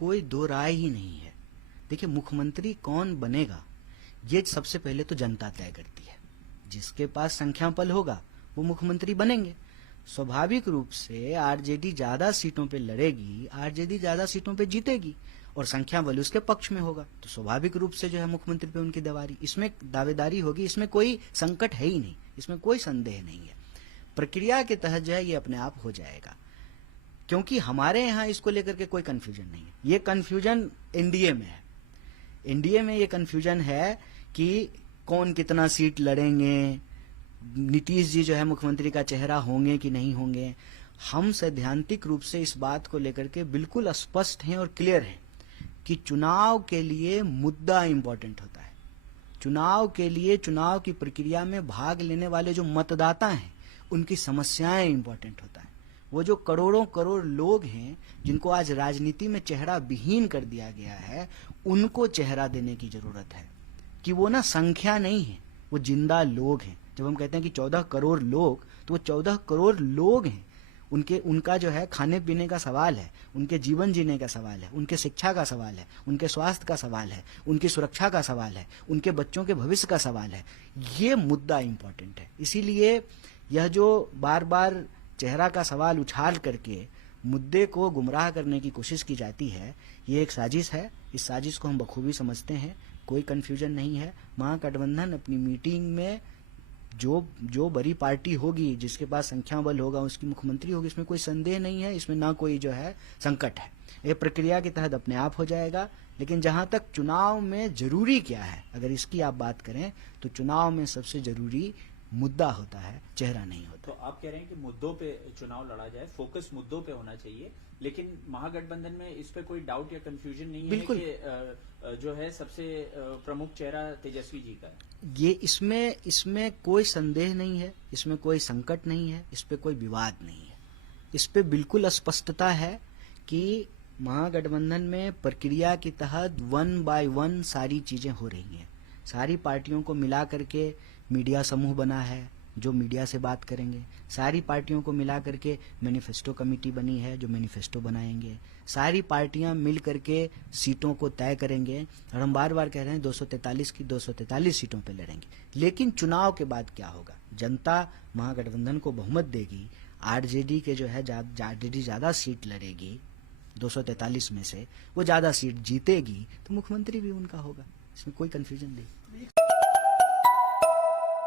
कोई दो राय ही नहीं है। देखिए, मुख्यमंत्री कौन बनेगा ये सबसे पहले तो जनता तय करती है। जिसके पास संख्या बल होगा वो मुख्यमंत्री बनेंगे। स्वाभाविक रूप से आरजेडी ज्यादा सीटों पे लड़ेगी, आरजेडी ज्यादा सीटों पे जीतेगी और संख्या बल उसके पक्ष में होगा, तो स्वाभाविक रूप से जो है मुख्यमंत्री पे उनकी दावेदारी होगी। इसमें कोई संकट है ही नहीं, इसमें कोई संदेह नहीं है। प्रक्रिया के तहत जो है ये अपने आप हो जाएगा, क्योंकि हमारे यहाँ इसको लेकर के कोई कंफ्यूजन नहीं है। ये कंफ्यूजन एनडीए में है। एनडीए में ये कंफ्यूजन है कि कौन कितना सीट लड़ेंगे, नीतीश जी जो है मुख्यमंत्री का चेहरा होंगे कि नहीं होंगे। हम सैद्धांतिक रूप से इस बात को लेकर के बिल्कुल स्पष्ट हैं और क्लियर हैं कि चुनाव के लिए मुद्दा इंपॉर्टेंट होता है। चुनाव के लिए, चुनाव की प्रक्रिया में भाग लेने वाले जो मतदाता हैं उनकी समस्याएं इंपॉर्टेंट होता है। वो जो करोड़ों करोड़ लोग हैं जिनको आज राजनीति में चेहरा विहीन कर दिया गया है, उनको चेहरा देने की जरूरत है कि वो ना संख्या नहीं है, वो जिंदा लोग हैं। जब हम कहते हैं कि 14 करोड़ लोग, तो वो 14 करोड़ लोग हैं। उनका जो है खाने पीने का सवाल है, उनके जीवन जीने का सवाल है, उनके शिक्षा का सवाल है, उनके स्वास्थ्य का सवाल है, उनकी सुरक्षा का सवाल है, उनके बच्चों के भविष्य का सवाल है। ये मुद्दा इंपॉर्टेंट है। इसीलिए यह जो बार बार चेहरा का सवाल उछाल करके मुद्दे को गुमराह करने की कोशिश की जाती है, ये एक साजिश है। इस साजिश को हम बखूबी समझते हैं, कोई कंफ्यूजन नहीं है। महागठबंधन अपनी मीटिंग में जो बड़ी पार्टी होगी, जिसके पास संख्या बल होगा, उसकी मुख्यमंत्री होगी, इसमें कोई संदेह नहीं है। इसमें ना कोई जो है संकट है। ये प्रक्रिया के तहत अपने आप हो जाएगा। लेकिन जहां तक चुनाव में जरूरी क्या है, अगर इसकी आप बात करें तो चुनाव में सबसे जरूरी मुद्दा होता है, चेहरा नहीं होता। तो आप कह रहे हैं कि मुद्दों पे चुनाव लड़ा जाए, फोकस मुद्दों पे होना चाहिए, लेकिन महागठबंधन में इस पे कोई डाउट या कंफ्यूजन नहीं है कि जो है सबसे प्रमुख चेहरा तेजस्वी जी का है। ये इसमें कोई संदेह नहीं है, इसमें कोई संकट नहीं है, इस पे कोई विवाद नहीं है। इस पे बिल्कुल स्पष्टता है कि महागठबंधन में प्रक्रिया के तहत 1 बाय 1 सारी चीजें हो रही हैं। सारी पार्टियों को मिला करके मीडिया समूह बना है जो मीडिया से बात करेंगे। सारी पार्टियों को मिला करके मैनिफेस्टो कमेटी बनी है जो मैनिफेस्टो बनाएंगे। सारी पार्टियां मिल करके सीटों को तय करेंगे। और हम बार बार कह रहे हैं 243 की 243 सीटों पे लड़ेंगे। लेकिन चुनाव के बाद क्या होगा? जनता महागठबंधन को बहुमत देगी, आरजेडी के जो है आरजेडी ज्यादा सीट लड़ेगी, 243 में से वो ज्यादा सीट जीतेगी, तो मुख्यमंत्री भी उनका होगा। इसमें कोई कंफ्यूजन नहीं।